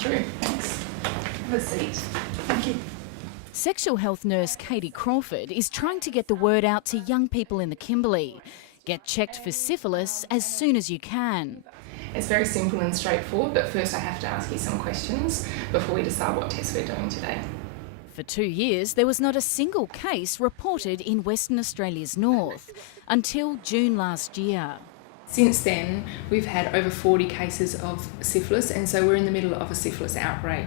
True, thanks. Have a seat. Thank you. Sexual health nurse Katie Crawford is trying to get the word out to young people in the Kimberley. Get checked for syphilis as soon as you can. It's very simple and straightforward, but first I have to ask you some questions before we decide what test we're doing today. For 2 years, there was not a single case reported in Western Australia's north until June last year. Since then, we've had over 40 cases of syphilis, and so we're in the middle of a syphilis outbreak.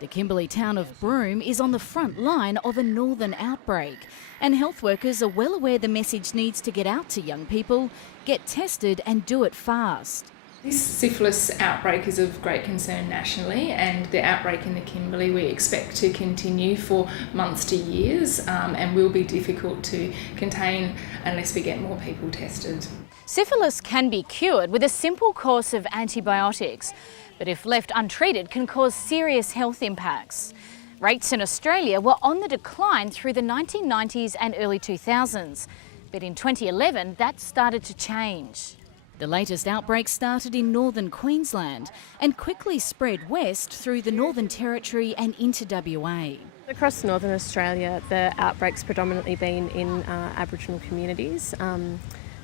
The Kimberley town of Broome is on the front line of a northern outbreak, and health workers are well aware the message needs to get out to young people: get tested and do it fast. This syphilis outbreak is of great concern nationally, and the outbreak in the Kimberley we expect to continue for months to years and will be difficult to contain unless we get more people tested. Syphilis can be cured with a simple course of antibiotics, but if left untreated can cause serious health impacts. Rates in Australia were on the decline through the 1990s and early 2000s, but in 2011 that started to change. The latest outbreak started in northern Queensland and quickly spread west through the Northern Territory and into WA. Across Northern Australia, the outbreak's predominantly been in Aboriginal communities.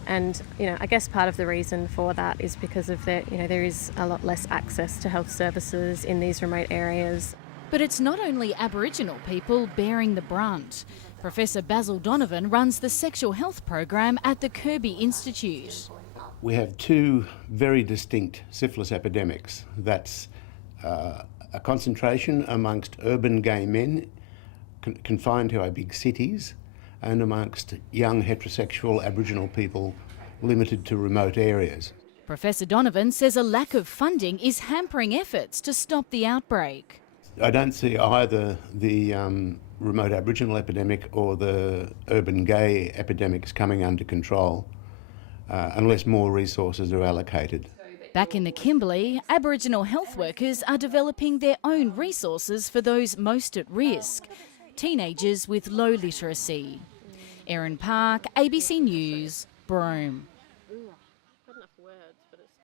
And I guess part of the reason for that is because of there is a lot less access to health services in these remote areas. But it's not only Aboriginal people bearing the brunt. Professor Basil Donovan runs the sexual health program at the Kirby Institute. We have two very distinct syphilis epidemics. That's a concentration amongst urban gay men confined to our big cities, and amongst young heterosexual Aboriginal people limited to remote areas. Professor Donovan says a lack of funding is hampering efforts to stop the outbreak. I don't see either the remote Aboriginal epidemic or the urban gay epidemics coming under control unless more resources are allocated. Back in the Kimberley, Aboriginal health workers are developing their own resources for those most at risk: teenagers with low literacy. Erin Park, ABC News, Broome.